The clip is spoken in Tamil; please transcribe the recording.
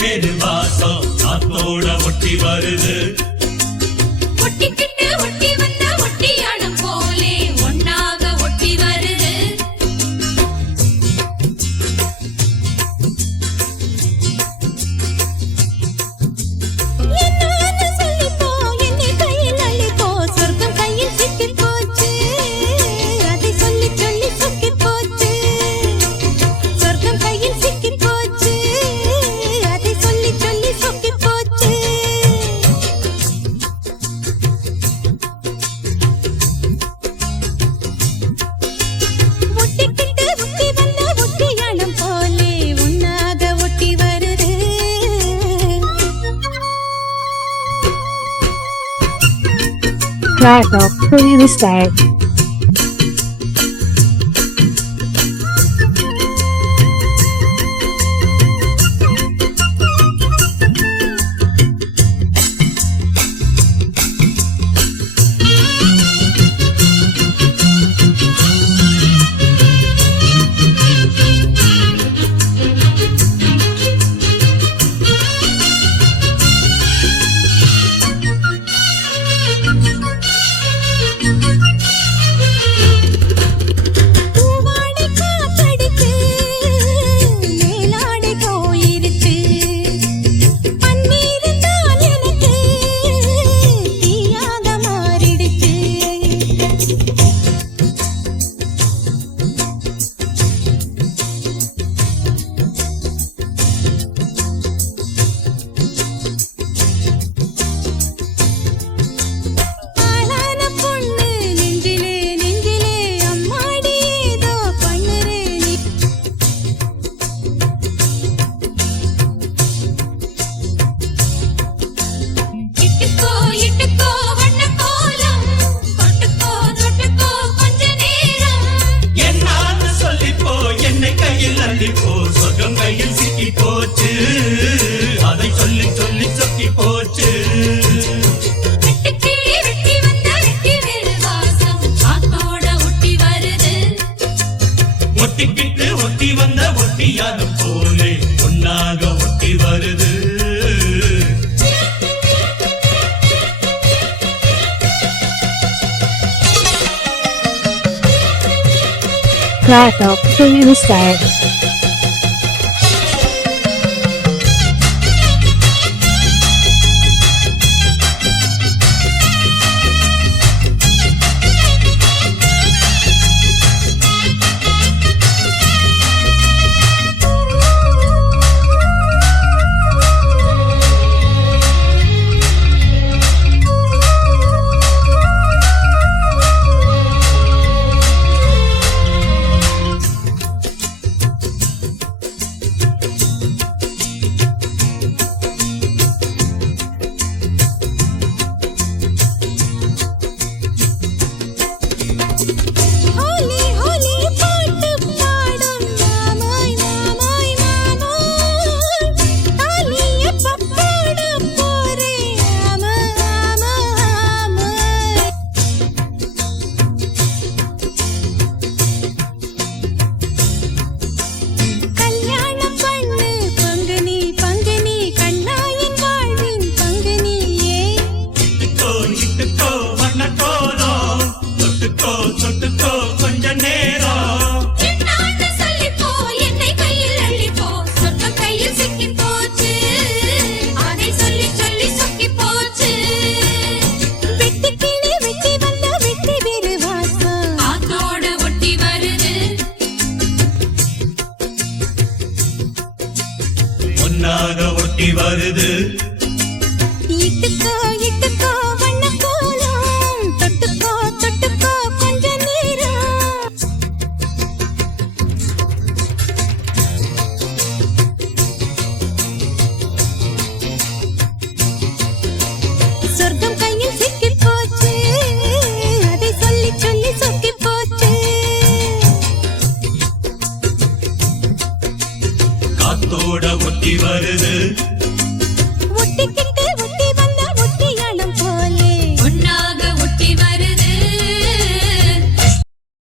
வேறு வாசம் காத்தோட ஒட்டி வருது. ஒட்டிக்கிட்டு ஒட்டி வந்த ஒட்டியானம் போலே ஒன்னாக ஒட்டி வருது. என்னன்னு சொல்லிப்போ என்னை கையில் அள்ளிப்போ சொர்க்கம் கையில் சிக்கி போச்சு அதை சொல்லி சொல்லி சொக்கி போச்சு. சொர்க்கம் கையில் சிக்கி போச்சு அதை சொல்லி சொல்லி சொக்கி போச்சு. ஒட்டிக்கிட்டு ஒட்டி வந்த ஒட்டியானம் போலே ஒன்னாக ஒட்டி வருது. Crack up, fully restart. பூவாடை காத்தடிச்சு மேலாடை போயிருச்சு. பன்னீருந்தான் எனக்கு தீயாக மாறிடுச்சு. ஆளான பொண்ணு நெஞ்சிலே நெஞ்சிலே அம்மாடி ஏதோ பண்ணுறே நீ. இட்டுக்கோ இட்டுக்கோ வண்ண கோலம் தொட்டுக்கோ தொட்டுக்கோ கொஞ்ச நேரம். என்னான்னு சொல்லிப்போ என்னை கையில் அள்ளிப்போ சொர்க்கம் கையில் சிக்கி போச்சு அதை சொல்லி சொல்லி சொக்கி போச்சு. வெட்டுக்கிளி வெட்டி வந்த வெட்டி வேறு வாசம் காத்தோட ஒட்டி வருது. ஒட்டிக்கிட்டு ஒட்டி வந்த ஒட்டியானம் போலே ஒன்னாக ஒட்டி வருது. Crack up, fully restart. Holi Holi பாட்டு பாடும் மாமாய் மாமாய் மாமாய். தாலி எப்ப போட போறே ஆமா ஆமா ஆமாய். கல்யாணம் பண்ணு பங்குனி பங்குனி கண்ணாயின் வாழ்வின் பங்குனியே. இட்டுக்கோ இட்டுக்கோ வண்ண கோலம் தொட்டுக்கோ தொட்டுக்கோ கொஞ்ச நேரம். என்னான்னு சொல்லிப்போ என்னை கையில் அள்ளிப்போ சொர்க்கம் கையில் சிக்கி போச்சு அதை சொல்லி சொல்லி சொக்கி போச்சு. வெட்டுக்கிளி வெட்டி வந்த வெட்டி வேறு வாசம் காத்தோட ஒட்டி வருது. ஒன்னாக ஒட்டி வருது. இட்டுக்கோ இட்டுக்கோ வண்ண கோலம் தொட்டுக்கோ தொட்டுக்கோ கொஞ்ச நேரம். சொர்க்கம் கையில் சிக்கி போச்சு அதை சொல்லி சொல்லி சொக்கி போச்சு. காத்தோட ஒட்டி வருது.